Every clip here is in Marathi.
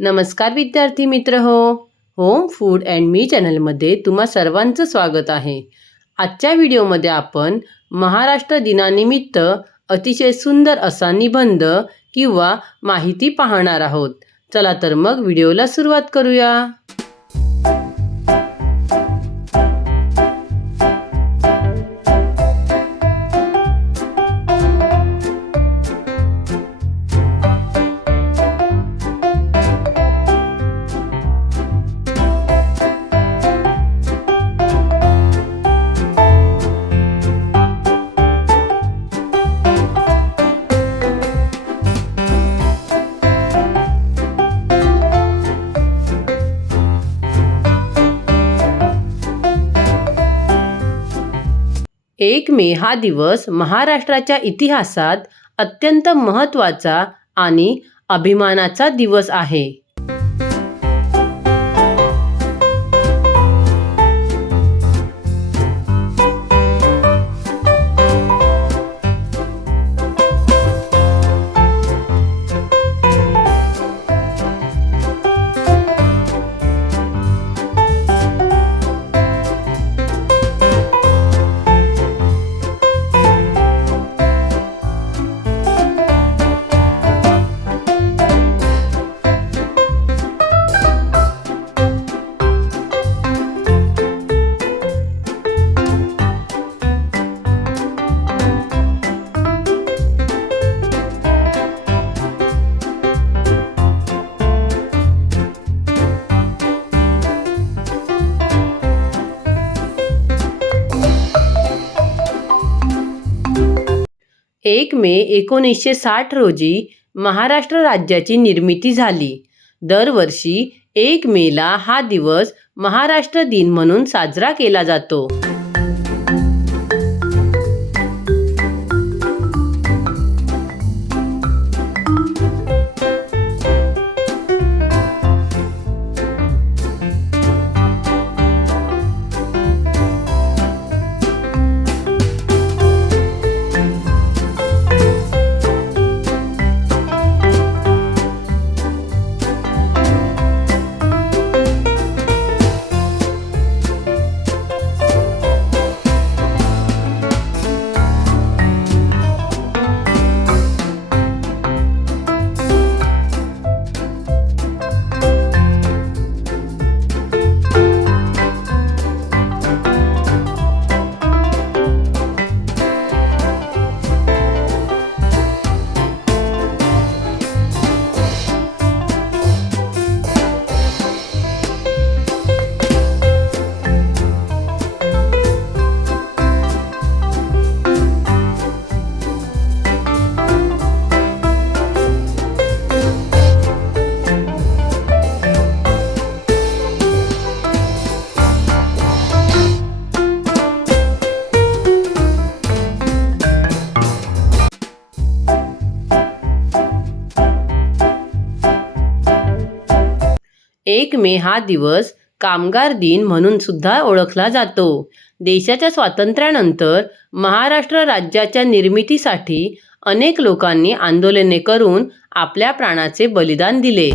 नमस्कार विद्यार्थी मित्र हो. होम फूड अँड मी चॅनलमध्ये तुम्हा सर्वांचं स्वागत आहे. आजच्या व्हिडिओमध्ये आपण महाराष्ट्र दिनानिमित्त अतिशय सुंदर असा निबंध किंवा माहिती पाहणार आहोत. चला तर मग व्हिडिओला सुरुवात करूया. एक मे हा दिवस महाराष्ट्राच्या इतिहासात अत्यंत महत्त्वाचा आणि अभिमानाचा दिवस आहे. एक मे एकोणीसशे साठ रोजी महाराष्ट्र राज्याची निर्मिती झाली. दरवर्षी एक मेला हा दिवस महाराष्ट्र दिन म्हणून साजरा केला जातो. एक मे हा दिवस कामगार दिन म्हणून सुद्धा ओळखला जातो. देशाच्या स्वातंत्र्यानंतर महाराष्ट्र राज्याच्या निर्मितीसाठी अनेक लोकांनी आंदोलने करून आपल्या प्राणाचे बलिदान दिले.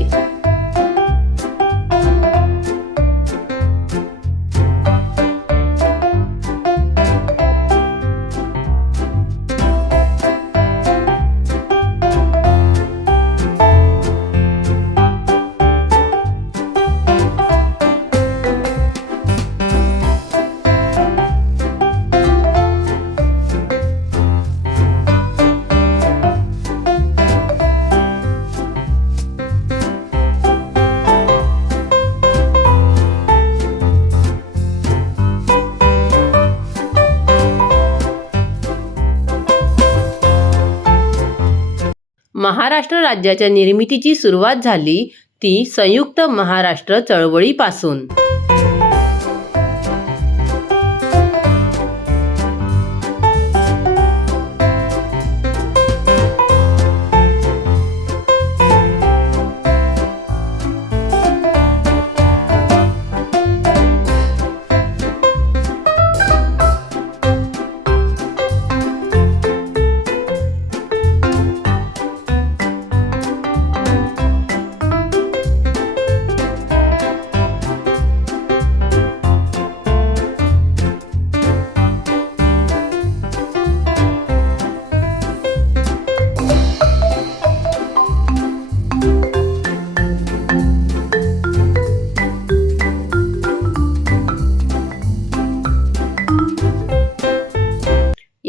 महाराष्ट्र राज्याच्या निर्मितीची सुरुवात झाली ती संयुक्त महाराष्ट्र चळवळीपासून.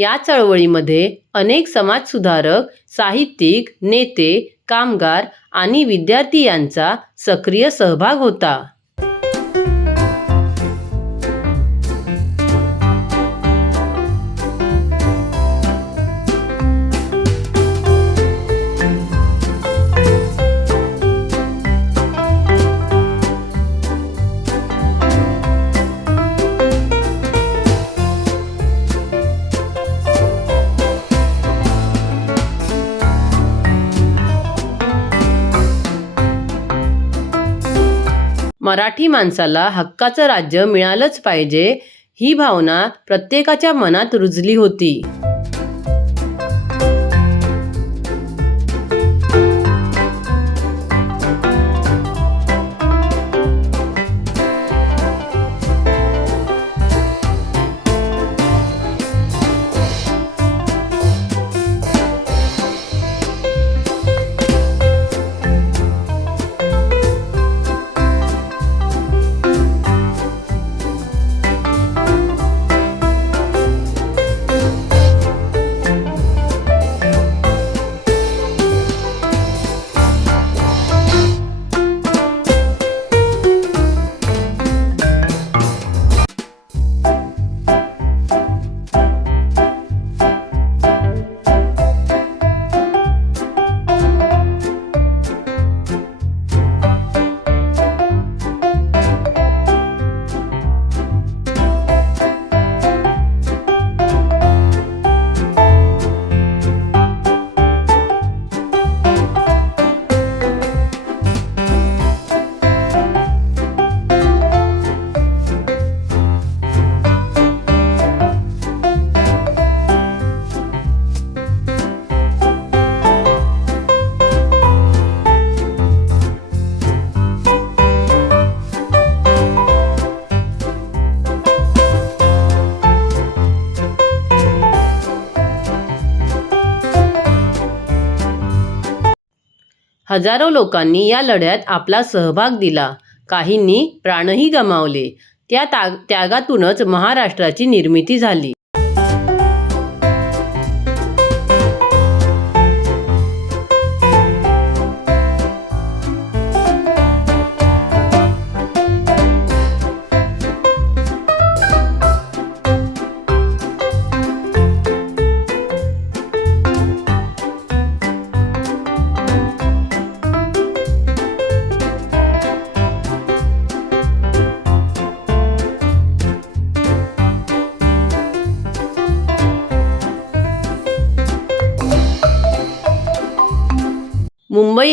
या चळवळीमध्ये अनेक समाजसुधारक साहित्यिक नेते कामगार आणि विद्यार्थी यांचा सक्रिय सहभाग होता. मराठी माणसाला हक्काचं राज्य मिळालंच पाहिजे ही भावना प्रत्येकाच्या मनात रुजली होती. हजारो लोकांनी या लढ्यात आपला सहभाग दिला. काहींनी प्राणही गमावले. त्या ता त्यागातूनच महाराष्ट्राची निर्मिती झाली.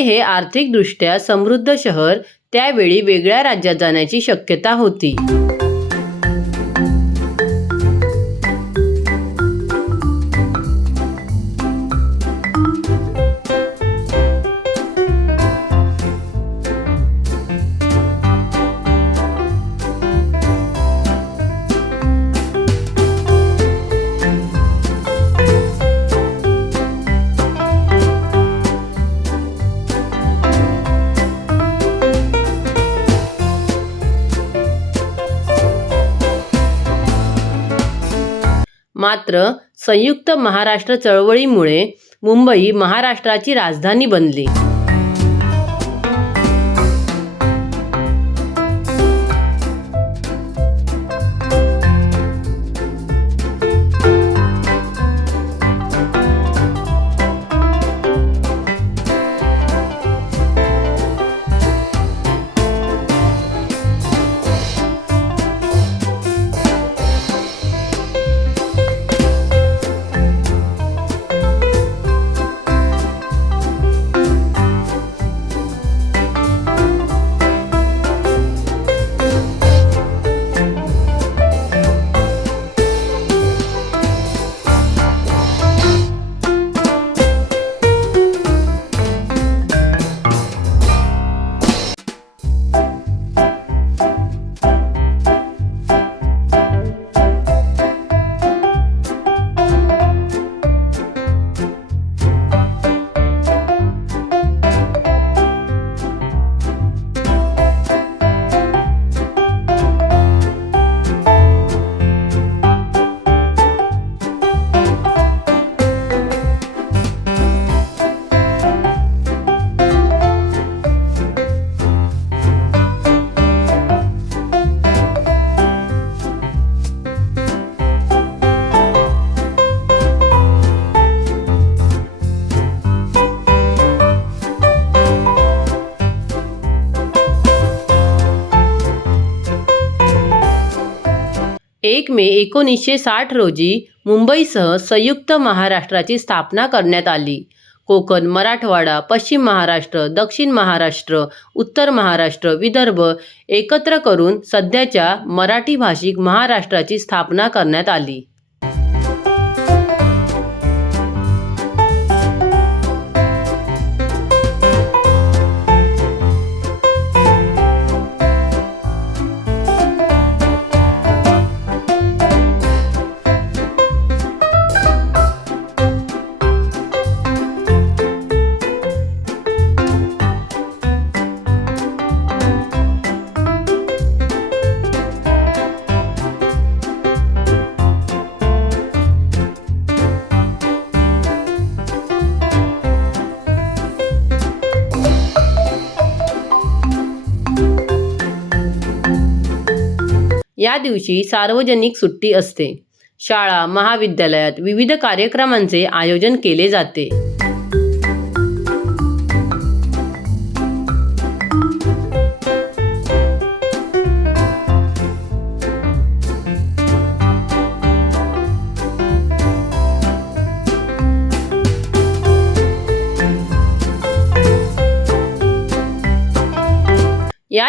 हे आर्थिकदृष्ट्या समृद्ध शहर त्यावेळी वेगळ्या राज्यात जाण्याची शक्यता होती. मात्र संयुक्त महाराष्ट्र चळवळीमुळे मुंबई महाराष्ट्राची राजधानी बनली. एक मे एकोणीसशे साठ रोजी मुंबईसह संयुक्त महाराष्ट्राची स्थापना करण्यात आली. कोकण मराठवाडा पश्चिम महाराष्ट्र दक्षिण महाराष्ट्र उत्तर महाराष्ट्र विदर्भ एकत्र करून सध्याच्या मराठी भाषिक महाराष्ट्राची स्थापना करण्यात आली. या दिवशी सार्वजनिक सुट्टी असते. शाळा महाविद्यालयात विविध कार्यक्रमांचे आयोजन केले जाते.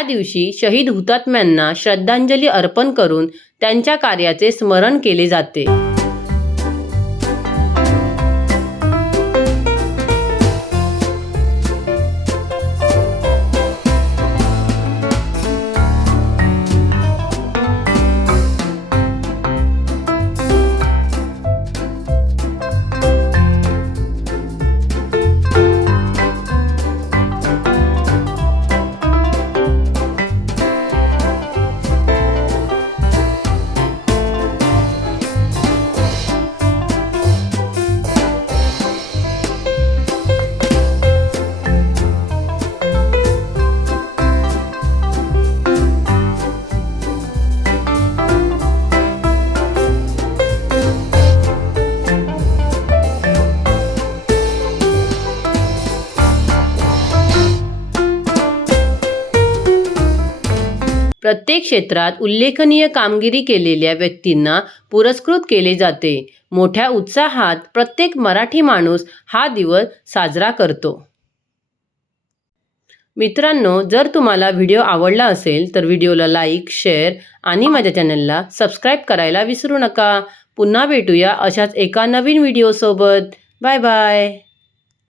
दिवशी शहीद हुतात्म्यांना श्रद्धांजली अर्पण करून त्यांच्या कार्याचे स्मरण केले जाते. प्रत्येक क्षेत्रात उल्लेखनीय कामगिरी केलेल्या व्यक्तींना पुरस्कृत केले जाते. मोठ्या उत्साहात प्रत्येक मराठी माणूस हा दिवस साजरा करतो. मित्रांनो जर तुम्हाला व्हिडिओ आवडला असेल तर व्हिडिओला लाईक शेअर आणि माझ्या चॅनलला सबस्क्राईब करायला विसरू नका. पुन्हा भेटूया अशाच एका नवीन व्हिडिओसोबत. Bye bye.